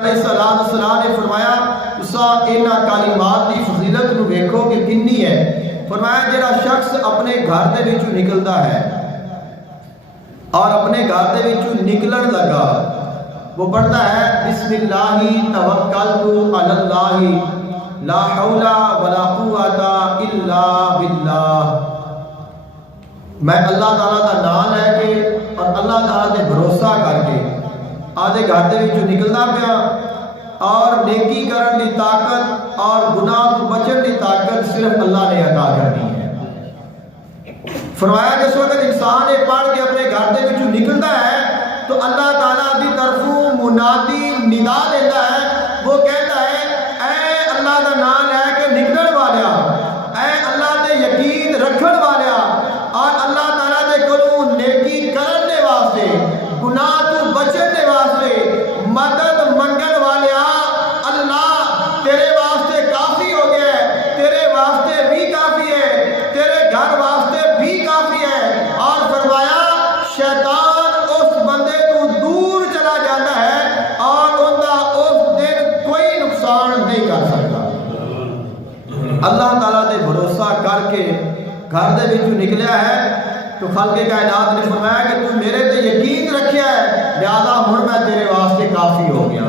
علیہ السلام نے فرمایا تسا انہاں کلمات دی فضیلت نو ویکھو کہ کنی ہے۔ فرمایا جڑا شخص اپنے گھر دے وچوں نکلدا ہے اور اپنے گھر دے وچوں نکلن لگا وہ پڑھتا ہے بسم اللہ توکلت علی اللہ لا حول ولا قوت الا باللہ، میں اللہ تعالیٰ کا نام لے کے اور اللہ تعالیٰ تے بھروسہ کر کے آدھے گھر دے وچوں نکلنا پیا اور نیکی کرن دی طاقت اور گناہ تو بچن دی طاقت صرف اللہ نے عطا کرنی ہے۔ فرمایا جس وقت انسان یہ پڑھ کے اپنے گھر دے وچوں نکلتا ہے تو اللہ تعالیٰ دی طرفوں منادی ندا دیتا ہے، وہ کہتا ہے اے اللہ دا نام لے کے نکلن والیا، اے اللہ تے یقین رکھن والیا اور اللہ تعالیٰ دے کولوں نیکی کرن دے واسطے گناہ تو بچن دے واسطے مدد منگن والیا، اللہ تیرے واسطے کافی ہو گیا ہے، تیرے واسطے بھی کافی ہے، تیرے گھر واسطے بھی کافی ہے۔ اور فرمایا شیطان اس بندے تو دور چلا جاتا ہے اور ان کا اس دن کوئی نقصان نہیں کر سکتا۔ اللہ تعالیٰ نے بھروسہ کر کے گھر دے وچوں نکلیا ہے تو خالق کائنات نے فرمایا کہ تو میرے تے یقین رکھیا ہے لہذا ہن میں تیرے واسطے کافی ہو گیا۔